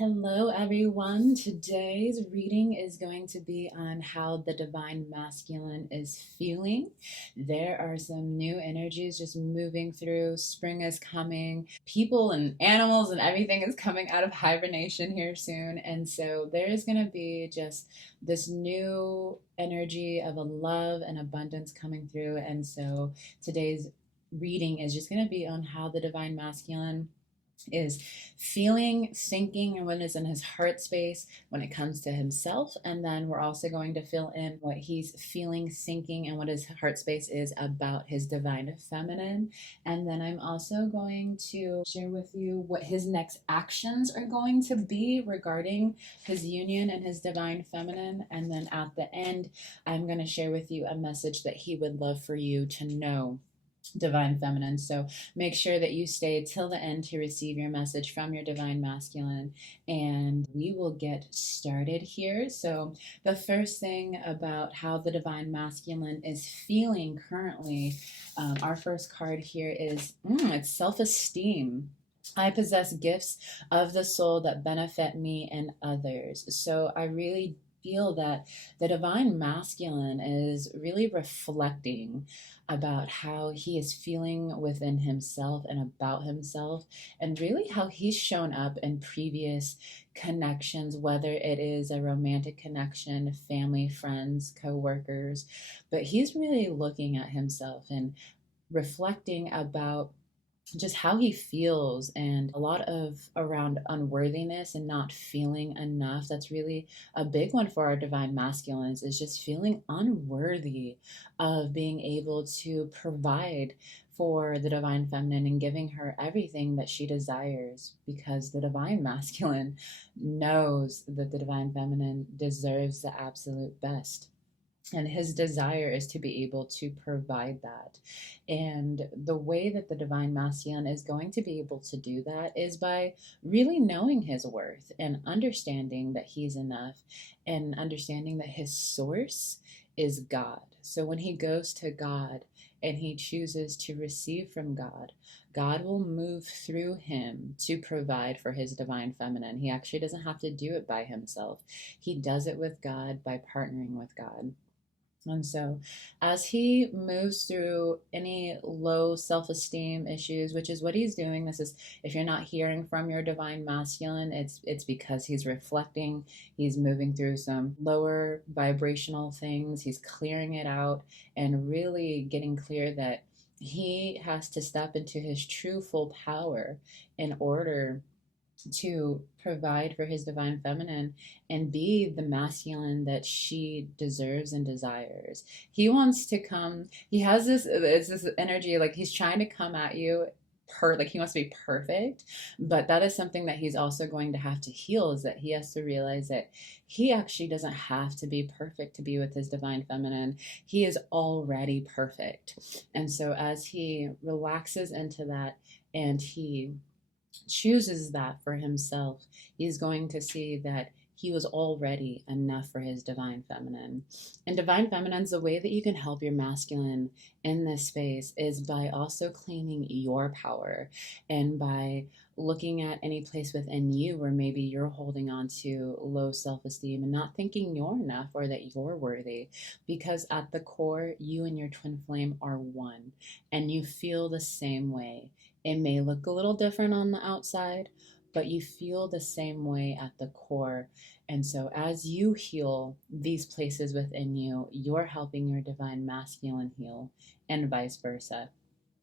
Hello, everyone. Today's reading is going to be on how the divine masculine is feeling. There are some new energies just moving through. Spring is coming. People and animals and everything is coming out of hibernation here soon. And so there is going to be just this new energy of a love and abundance coming through. And so today's reading is just going to be on how the divine masculine is feeling, thinking, and what is in his heart space when it comes to himself. And then we're also going to fill in what he's feeling, thinking, and what his heart space is about his divine feminine. And then I'm also going to share with you what his next actions are going to be regarding his union and his divine feminine. And then at the end, I'm going to share with you a message that he would love for you to know, divine feminine. So make sure that you stay till the end to receive your message from your divine masculine, and we will get started here. So the first thing about how the divine masculine is feeling currently, our first card here is it's self-esteem. I possess gifts of the soul that benefit me and others. So I really feel that the divine masculine is really reflecting about how he is feeling within himself and about himself, and really how he's shown up in previous connections, whether it is a romantic connection, family, friends, co-workers. But he's really looking at himself and reflecting about just how he feels, and a lot of around unworthiness and not feeling enough. That's really a big one for our divine masculines, is just feeling unworthy of being able to provide for the divine feminine and giving her everything that she desires, because the divine masculine knows that the divine feminine deserves the absolute best, and his desire is to be able to provide that. And the way that the divine masculine is going to be able to do that is by really knowing his worth and understanding that he's enough, and understanding that his source is God. So when he goes to God and he chooses to receive from God, God will move through him to provide for his divine feminine. He actually doesn't have to do it by himself. He does it with God by partnering with God. And so, as he moves through any low self esteem issues, which is what he's doing, this is, if you're not hearing from your divine masculine, it's because he's reflecting, he's moving through some lower vibrational things, he's clearing it out, and really getting clear that he has to step into his true full power in order to provide for his divine feminine and be the masculine that she deserves and desires. He wants to come, he has this, it's this energy like he's trying to come at you like he wants to be perfect, but that is something that he's also going to have to heal, is that he has to realize that he actually doesn't have to be perfect to be with his divine feminine. He is already perfect. And so as he relaxes into that and he chooses that for himself, he's going to see that he was already enough for his divine feminine. And divine feminine's the way that you can help your masculine in this space is by also claiming your power, and by looking at any place within you where maybe you're holding on to low self-esteem and not thinking you're enough or that you're worthy, because at the core you and your twin flame are one, and you feel the same way. It may look a little different on the outside, but you feel the same way at the core. And so as you heal these places within you, you're helping your divine masculine heal, and vice versa.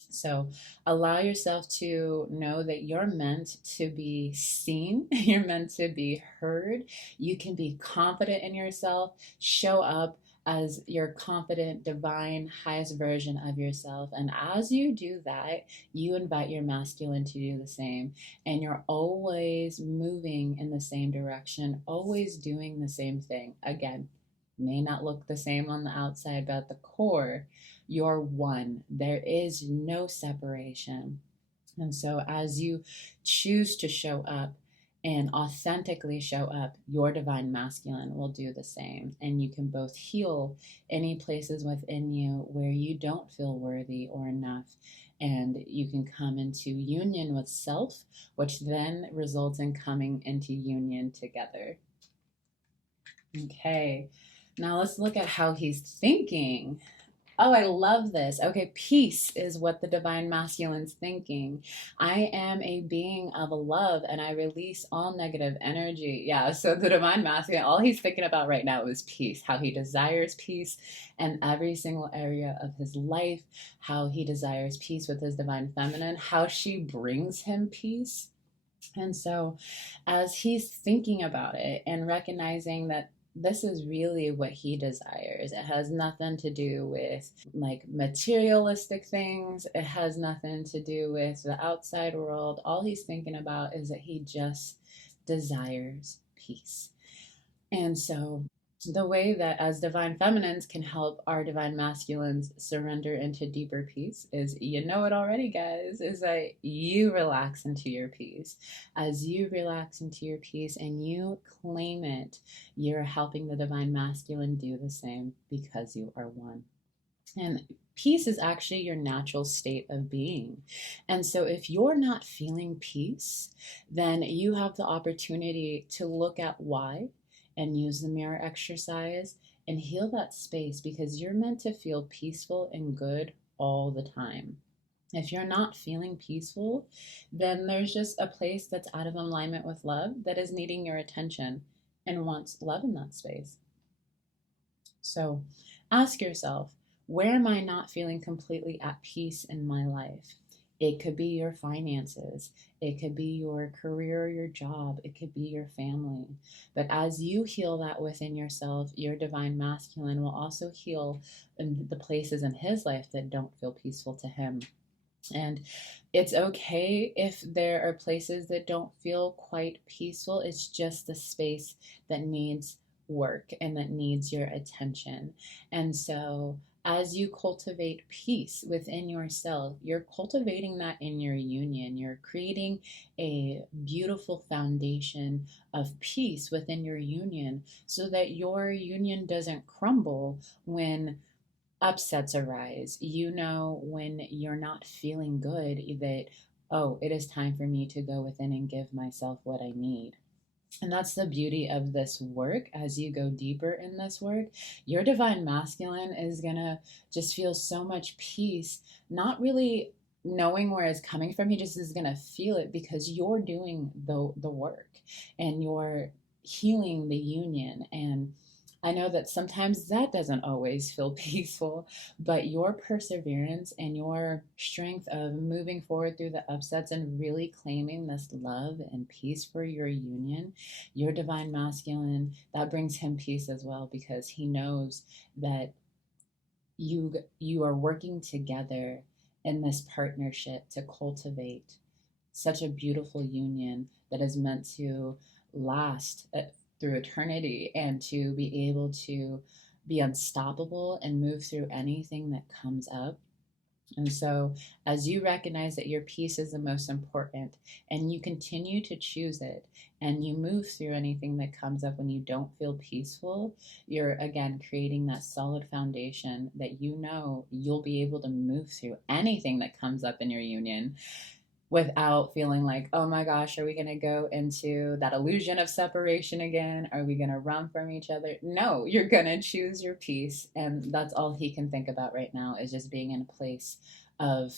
So allow yourself to know that you're meant to be seen, you're meant to be heard. You can be confident in yourself, show up as your confident, divine, highest version of yourself. And as you do that, you invite your masculine to do the same. And you're always moving in the same direction, always doing the same thing. Again, may not look the same on the outside, but at the core, you're one. There is no separation. And so as you choose to show up and authentically show up, your divine masculine will do the same. And you can both heal any places within you where you don't feel worthy or enough, and you can come into union with self, which then results in coming into union together. Okay, now let's look at how he's thinking. Oh, I love this. Okay, peace is what the divine masculine's thinking. I am a being of love and I release all negative energy. Yeah, so the divine masculine, all he's thinking about right now is peace, how he desires peace in every single area of his life, how he desires peace with his divine feminine, how she brings him peace. And so, as he's thinking about it and recognizing that this is really what he desires, it has nothing to do with like materialistic things, it has nothing to do with the outside world. All he's thinking about is that he just desires peace. And so, the way that as divine feminines can help our divine masculines surrender into deeper peace is, you know it already, guys, is that you relax into your peace. As you relax into your peace and you claim it, you're helping the divine masculine do the same because you are one. And peace is actually your natural state of being. And so if you're not feeling peace, then you have the opportunity to look at why and use the mirror exercise and heal that space, because you're meant to feel peaceful and good all the time. If you're not feeling peaceful, then there's just a place that's out of alignment with love that is needing your attention and wants love in that space. So ask yourself, where am I not feeling completely at peace in my life? It could be your finances. It could be your career or your job. It could be your family. But as you heal that within yourself, your divine masculine will also heal in the places in his life that don't feel peaceful to him. And it's okay if there are places that don't feel quite peaceful. It's just the space that needs work and that needs your attention. And so, as you cultivate peace within yourself, you're cultivating that in your union. You're creating a beautiful foundation of peace within your union so that your union doesn't crumble when upsets arise. You know, when you're not feeling good, that, oh, it is time for me to go within and give myself what I need. And that's the beauty of this work. As you go deeper in this work, your divine masculine is going to just feel so much peace, not really knowing where it's coming from. He just is going to feel it because you're doing the work and you're healing the union. And I know that sometimes that doesn't always feel peaceful, but your perseverance and your strength of moving forward through the upsets and really claiming this love and peace for your union, your divine masculine, that brings him peace as well, because he knows that you are working together in this partnership to cultivate such a beautiful union that is meant to last through eternity and to be able to be unstoppable and move through anything that comes up. And so, as you recognize that your peace is the most important and you continue to choose it and you move through anything that comes up when you don't feel peaceful, you're again creating that solid foundation that you know you'll be able to move through anything that comes up in your union without feeling like, oh my gosh, are we going to go into that illusion of separation again? Are we going to run from each other? No, you're going to choose your peace. And that's all he can think about right now, is just being in a place of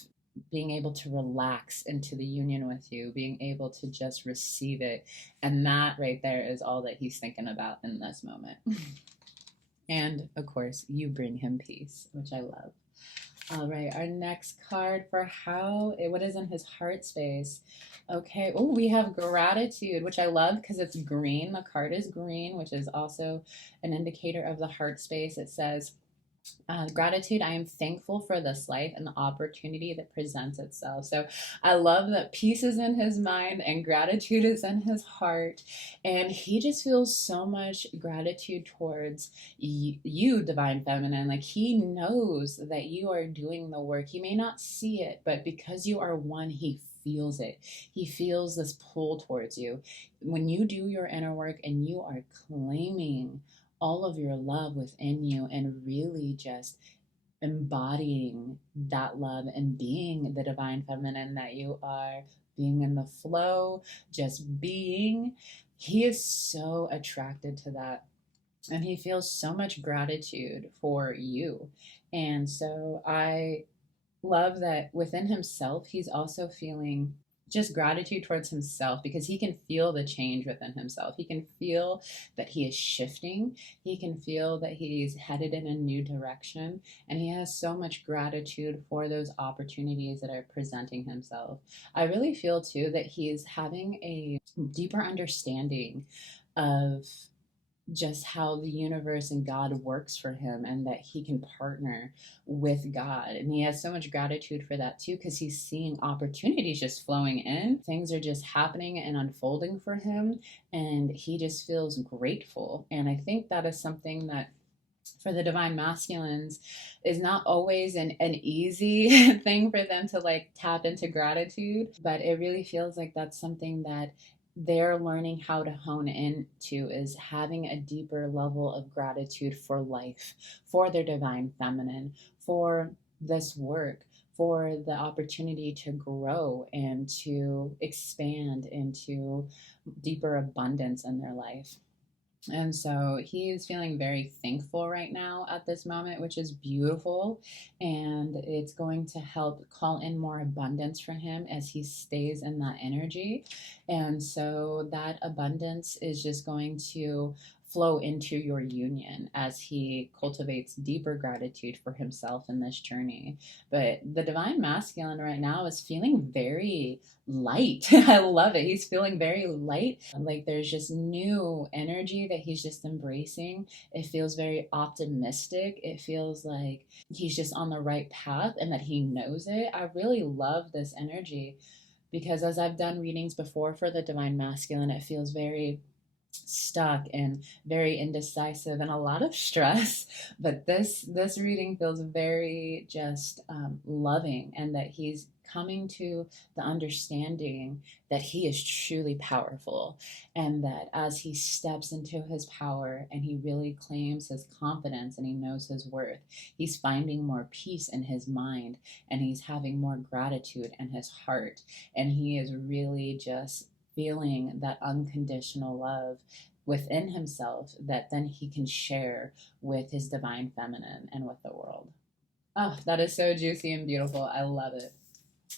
being able to relax into the union with you, being able to just receive it. And that right there is all that he's thinking about in this moment. And of course, you bring him peace, which I love. All right, our next card for what is in his heart space. Okay, oh, we have gratitude, which I love because it's green. The card is green, which is also an indicator of the heart space. It says, gratitude, I am thankful for this life and the opportunity that presents itself. So I love that peace is in his mind and gratitude is in his heart. And he just feels so much gratitude towards you, divine feminine. Like, he knows that you are doing the work. He may not see it, but because you are one, he feels it. He feels this pull towards you. When you do your inner work and you are claiming all of your love within you and really just embodying that love and being the divine feminine that you are, being in the flow, just being. He is so attracted to that. And he feels so much gratitude for you. And so I love that within himself, he's also feeling just gratitude towards himself because he can feel the change within himself. He can feel that he is shifting. He can feel that he's headed in a new direction. And he has so much gratitude for those opportunities that are presenting himself. I really feel too that he's having a deeper understanding of just how the universe and God works for him and that he can partner with God. And he has so much gratitude for that too, because he's seeing opportunities just flowing in. Things are just happening and unfolding for him. And he just feels grateful. And I think that is something that for the divine masculines is not always an easy thing for them to like tap into gratitude, but it really feels like that's something that they're learning how to hone into, is having a deeper level of gratitude for life, for their divine feminine, for this work, for the opportunity to grow and to expand into deeper abundance in their life. And so he is feeling very thankful right now at this moment, which is beautiful. And it's going to help call in more abundance for him as he stays in that energy. And so that abundance is just going to flow into your union as he cultivates deeper gratitude for himself in this journey. But the divine masculine right now is feeling very light. I love it. He's feeling very light. Like there's just new energy that he's just embracing. It feels very optimistic. It feels like he's just on the right path and that he knows it. I really love this energy because as I've done readings before for the divine masculine, it feels very stuck and very indecisive and a lot of stress, but this reading feels very just loving, and that he's coming to the understanding that he is truly powerful, and that as he steps into his power and he really claims his confidence and he knows his worth, he's finding more peace in his mind, and he's having more gratitude in his heart, and he is really just feeling that unconditional love within himself that then he can share with his divine feminine and with the world. Oh, that is so juicy and beautiful. I love it.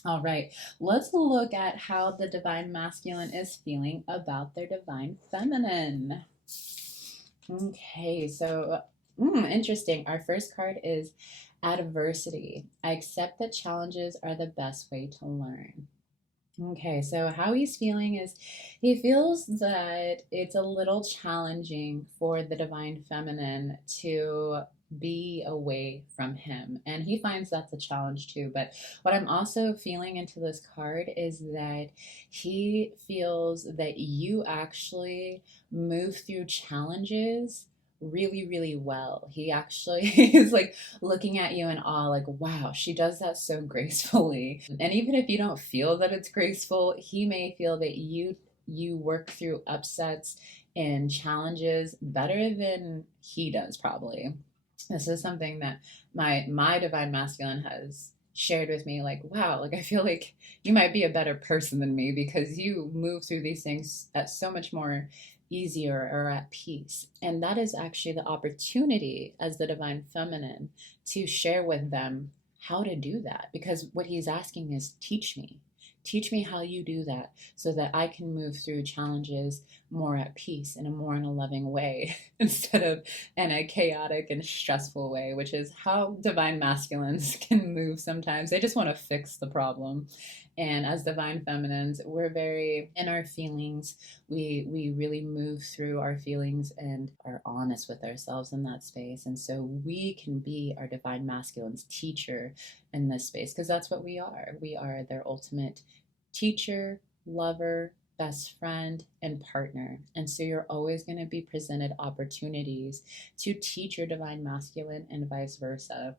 All right, let's look at how the divine masculine is feeling about their divine feminine. Okay, so interesting. Our first card is adversity. I accept that challenges are the best way to learn. Okay, so how he's feeling is he feels that it's a little challenging for the divine feminine to be away from him. And he finds that's a challenge too. But what I'm also feeling into this card is that he feels that you actually move through challenges really, really well. He actually is like looking at you in awe, like, wow, she does that so gracefully. And even if you don't feel that it's graceful, he may feel that you work through upsets and challenges better than he does, probably. This is something that my divine masculine has shared with me, like, wow, like I feel like you might be a better person than me because you move through these things at so much more easier or at peace. And that is actually the opportunity as the divine feminine to share with them how to do that, because what he's asking is teach me how you do that so that I can move through challenges more at peace in a more in a loving way instead of in a chaotic and stressful way, which is how divine masculines can move sometimes. They just want to fix the problem. And as divine feminines, we're very in our feelings. We really move through our feelings and are honest with ourselves in that space. And so we can be our divine masculine's teacher in this space, because that's what we are. We are their ultimate teacher, lover, best friend, and partner. And so you're always going to be presented opportunities to teach your divine masculine and vice versa.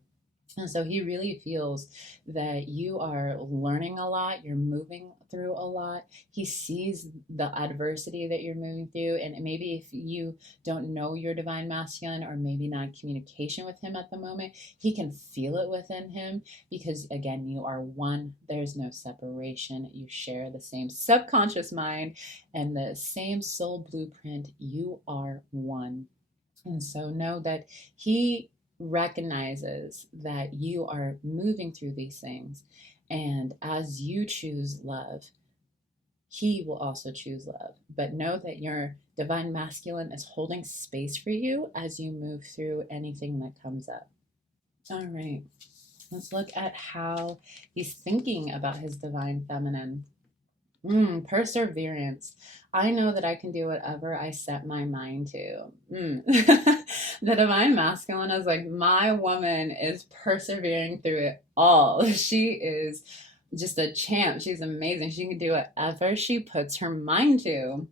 And so he really feels that you are learning a lot, you're moving through a lot. He sees the adversity that you're moving through. And maybe if you don't know your divine masculine, or maybe not in communication with him at the moment, he can feel it within him because, again, you are one. There's no separation. You share the same subconscious mind and the same soul blueprint. You are one. And so know that he recognizes that you are moving through these things. And as you choose love, he will also choose love. But know that your divine masculine is holding space for you as you move through anything that comes up. All right, let's look at how he's thinking about his divine feminine. Perseverance. I know that I can do whatever I set my mind to. The divine masculine is like, my woman is persevering through it all. She is just a champ. She's amazing. She can do whatever she puts her mind to.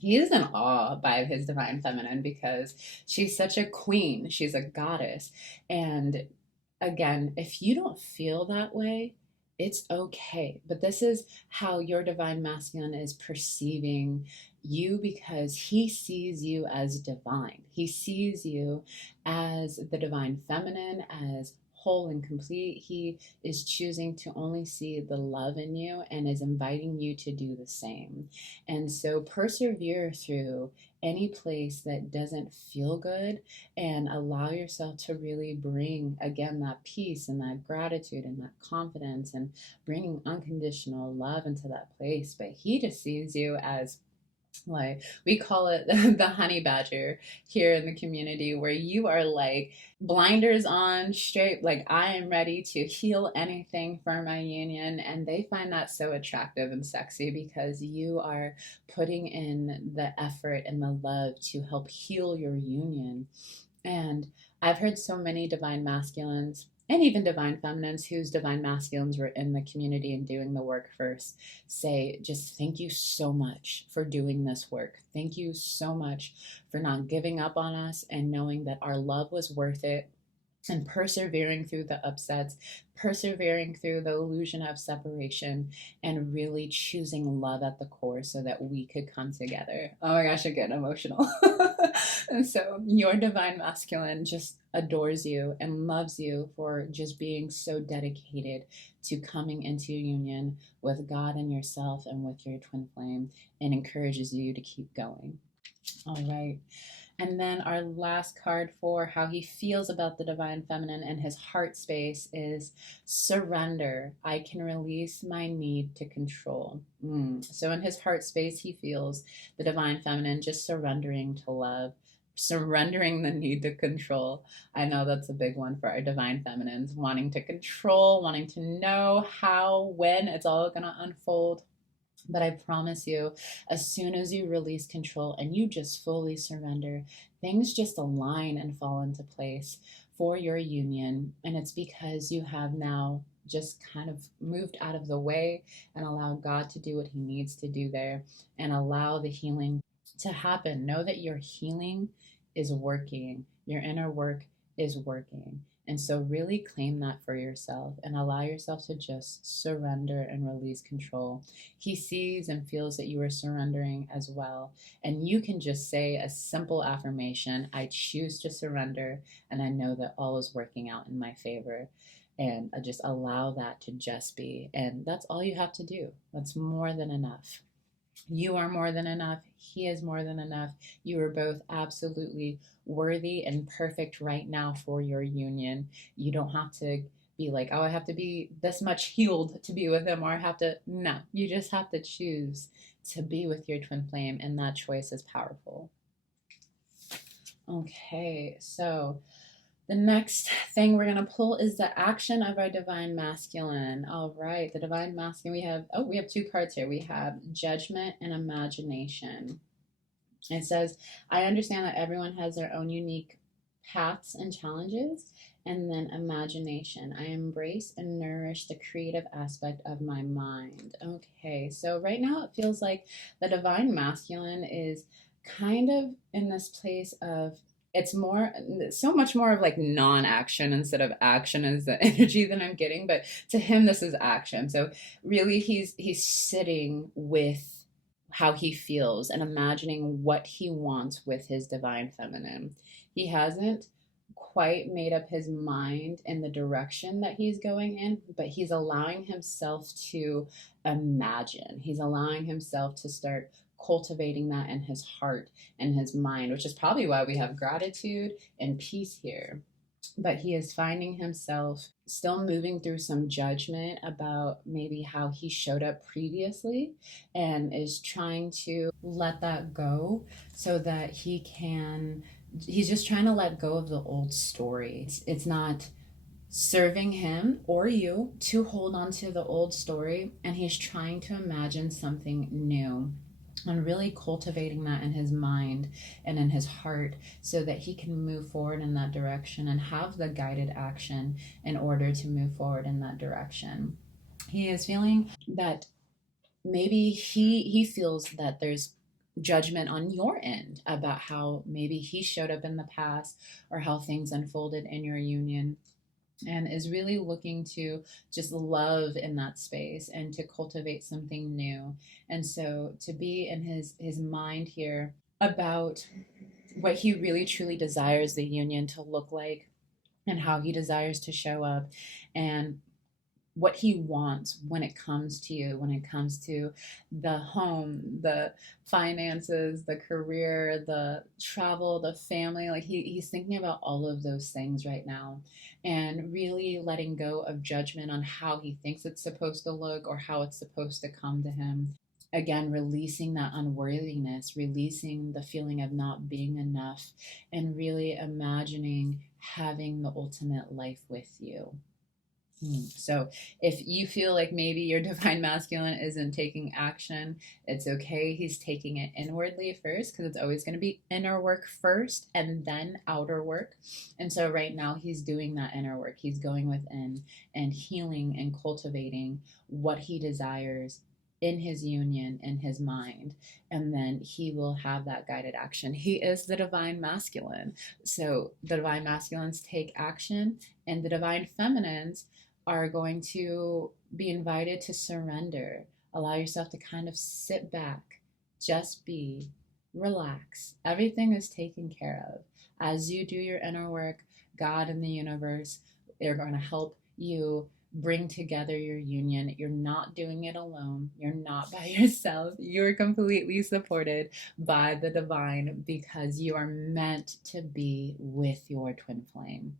He is in awe by his divine feminine because she's such a queen. She's a goddess. And again, if you don't feel that way, it's okay. But this is how your divine masculine is perceiving you, because he sees you as divine. He sees you as the divine feminine, as whole and complete. He is choosing to only see the love in you and is inviting you to do the same. And so persevere through any place that doesn't feel good, and allow yourself to really bring, again, that peace and that gratitude and that confidence, and bringing unconditional love into that place. But he just sees you as, like, we call it the honey badger here in the community, where you are like blinders on, straight, like, I am ready to heal anything for my union. And they find that so attractive and sexy because you are putting in the effort and the love to help heal your union. And I've heard so many divine masculines and even divine feminines whose divine masculines were in the community and doing the work first say, just thank you so much for doing this work. Thank you so much for not giving up on us and knowing that our love was worth it, and persevering through the upsets, persevering through the illusion of separation, and really choosing love at the core so that we could come together. Oh my gosh, I'm getting emotional. And so your divine masculine just adores you and loves you for just being so dedicated to coming into union with God and yourself and with your twin flame, and encourages you to keep going. All right. And then our last card for how he feels about the divine feminine and his heart space is surrender. I can release my need to control. So in his heart space, he feels the divine feminine just surrendering to love, surrendering the need to control. I know that's a big one for our divine feminines, wanting to control, wanting to know how, when it's all going to unfold. But I promise you, as soon as you release control and you just fully surrender, things just align and fall into place for your union. And it's because you have now just kind of moved out of the way and allowed God to do what he needs to do there, and allow the healing to happen. Know that your healing is working, your inner work is working. And so really claim that for yourself and allow yourself to just surrender and release control. He sees and feels that you are surrendering as well. And you can just say a simple affirmation, I choose to surrender, and I know that all is working out in my favor. And I just allow that to just be. And that's all you have to do. That's more than enough. You are more than enough. He is more than enough. You are both absolutely worthy and perfect right now for your union. You don't have to be like, oh, I have to be this much healed to be with him, or I have to. No, you just have to choose to be with your twin flame, and that choice is powerful. Okay, so the next thing we're going to pull is the action of our divine masculine. All right, the divine masculine, we have two cards here. We have judgment and imagination. It says, I understand that everyone has their own unique paths and challenges. And then imagination. I embrace and nourish the creative aspect of my mind. Okay, so right now it feels like the divine masculine is kind of in this place of it's more, so much more of like non-action instead of action is the energy that I'm getting, but to him this is action. So really he's sitting with how he feels and imagining what he wants with his divine feminine. He hasn't quite made up his mind in the direction that he's going in, but he's allowing himself to imagine. He's allowing himself to start cultivating that in his heart and his mind, which is probably why we have gratitude and peace here. But he is finding himself still moving through some judgment about maybe how he showed up previously, and is trying to let that go so that he's just trying to let go of the old story. It's not serving him or you to hold on to the old story, and he's trying to imagine something new and really cultivating that in his mind and in his heart so that he can move forward in that direction and have the guided action in order to move forward in that direction. He is feeling that maybe he feels that there's judgment on your end about how maybe he showed up in the past or how things unfolded in your union, and is really looking to just love in that space and to cultivate something new. And so to be in his mind here about what he really truly desires the union to look like and how he desires to show up, and what he wants when it comes to you, when it comes to the home, the finances, the career, the travel, the family. Like he's thinking about all of those things right now, and really letting go of judgment on how he thinks it's supposed to look or how it's supposed to come to him. Again, releasing that unworthiness, releasing the feeling of not being enough, and really imagining having the ultimate life with you. So if you feel like maybe your divine masculine isn't taking action, it's okay. He's taking it inwardly first, because it's always going to be inner work first and then outer work. And so right now he's doing that inner work. He's going within and healing and cultivating what he desires in his union, in his mind, and then he will have that guided action. He is the divine masculine. So the divine masculines take action, and the divine feminines are going to be invited to surrender. Allow yourself to kind of sit back, just be, relax. Everything is taken care of. As you do your inner work, God and the universe are going to help you bring together your union. You're not doing it alone. You're not by yourself. You're completely supported by the divine, because you are meant to be with your twin flame.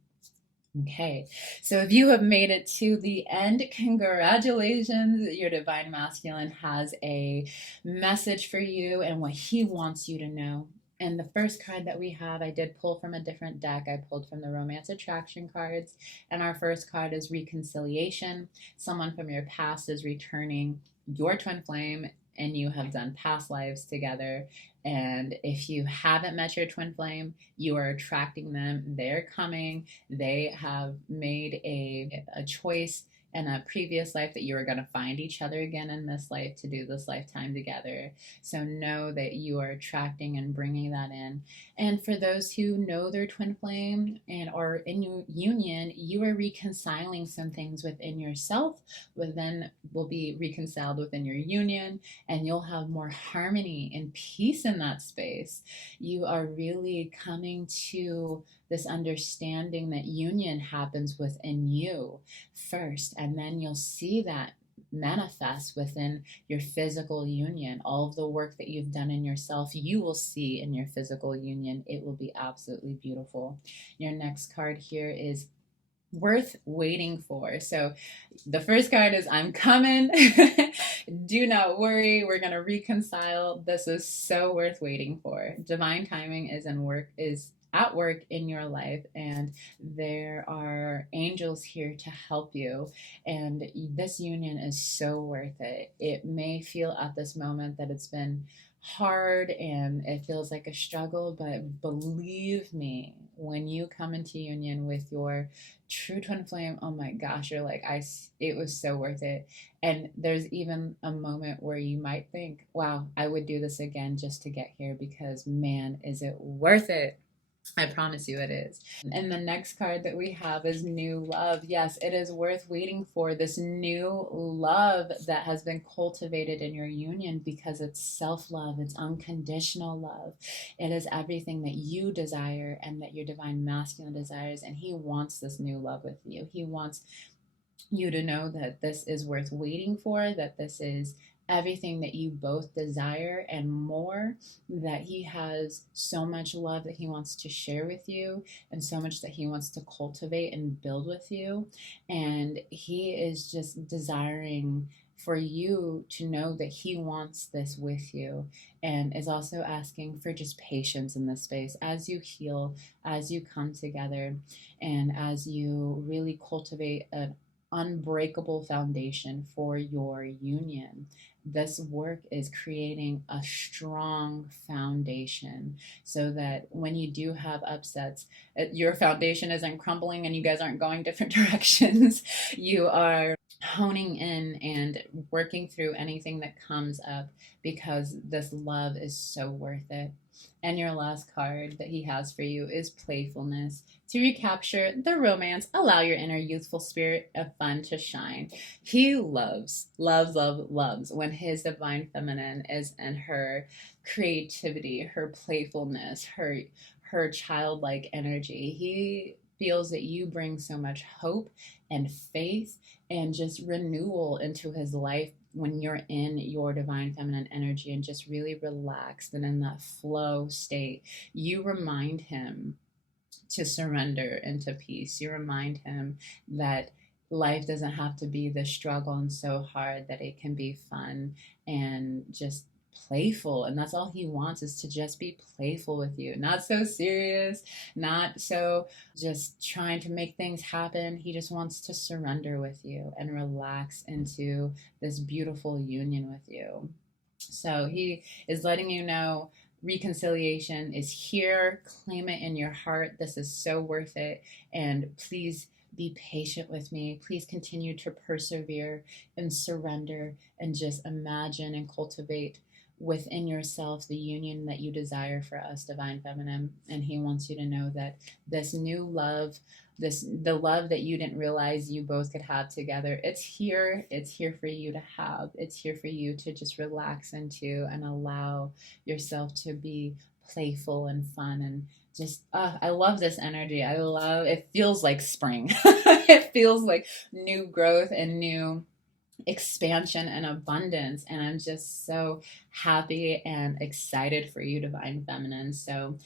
Okay, so if you have made it to the end, congratulations. Your divine masculine has a message for you and what he wants you to know. And the first card that we have, I did pull from a different deck. I pulled from the Romance Attraction cards. And our first card is Reconciliation. Someone from your past is returning your twin flame, and you have done past lives together. And if you haven't met your twin flame, you are attracting them. They're coming. They have made a choice in a previous life that you are going to find each other again in this life to do this lifetime together. So know that you are attracting and bringing that in. And for those who know their twin flame and are in your union, you are reconciling some things within yourself, but then will be reconciled within your union, and you'll have more harmony and peace in that space. You are really coming to this understanding that union happens within you first, and then you'll see that manifest within your physical union. All of the work that you've done in yourself, you will see in your physical union. It will be absolutely beautiful. Your next card here is Worth Waiting For. So the first card is I'm coming. Do not worry, we're going to reconcile. This is so worth waiting for. Divine timing is at work in your life, and there are angels here to help you, and this union is so worth it. It may feel at this moment that it's been hard and it feels like a struggle, but believe me, when you come into union with your true twin flame, oh my gosh, you're like, it was so worth it. And there's even a moment where you might think, wow, I would do this again just to get here, because man, is it worth it. I promise you it is. And the next card that we have is new love. Yes, it is worth waiting for this new love that has been cultivated in your union, because it's self-love, it's unconditional love. It is everything that you desire and that your divine masculine desires. And he wants this new love with you. He wants you to know that this is worth waiting for, that this is everything that you both desire and more, that he has so much love that he wants to share with you, and so much that he wants to cultivate and build with you. And he is just desiring for you to know that he wants this with you, and is also asking for just patience in this space as you heal, as you come together, and as you really cultivate an unbreakable foundation for your union. This work is creating a strong foundation so that when you do have upsets, your foundation isn't crumbling and you guys aren't going different directions. You are honing in and working through anything that comes up, because this love is so worth it. And your last card that he has for you is playfulness. To recapture the romance, allow your inner youthful spirit of fun to shine. He loves when his divine feminine is in her creativity, her playfulness, her childlike energy. He feels that you bring so much hope and faith and just renewal into his life when you're in your divine feminine energy and just really relaxed and in that flow state. You remind him to surrender into peace. You remind him that life doesn't have to be the struggle and so hard, that it can be fun and just playful. And that's all he wants, is to just be playful with you, not so serious, not so just trying to make things happen. He just wants to surrender with you and relax into this beautiful union with you. So he is letting you know reconciliation is here. Claim it in your heart. This is so worth it. And please be patient with me. Please continue to persevere and surrender and just imagine and cultivate within yourself the union that you desire for us, divine feminine. And he wants you to know that this new love, the love that you didn't realize you both could have together, it's here for you to have. It's here for you to just relax into and allow yourself to be playful and fun. And just I love this energy. I love it. Feels like spring. It feels like new growth and new expansion and abundance. And I'm just so happy and excited for you, divine feminine. So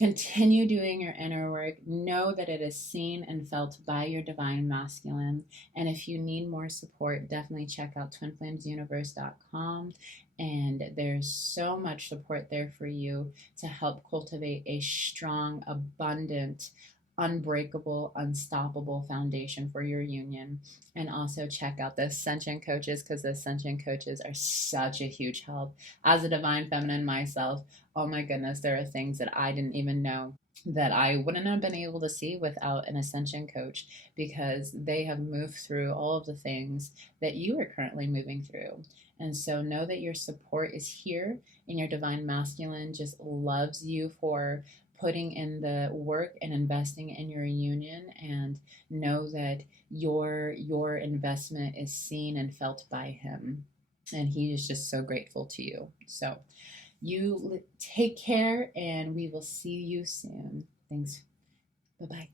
continue doing your inner work. Know that it is seen and felt by your divine masculine. And if you need more support, definitely check out twinflamesuniverse.com. And there's so much support there for you to help cultivate a strong, abundant, unbreakable, unstoppable foundation for your union. And also check out the Ascension coaches, because the Ascension coaches are such a huge help. As a divine feminine myself, oh my goodness, there are things that I didn't even know that I wouldn't have been able to see without an Ascension coach, because they have moved through all of the things that you are currently moving through. And so know that your support is here, and your divine masculine just loves you for putting in the work and investing in your union, and know that your investment is seen and felt by him, and he is just so grateful to you. So you take care, and we will see you soon. Thanks. Bye-bye.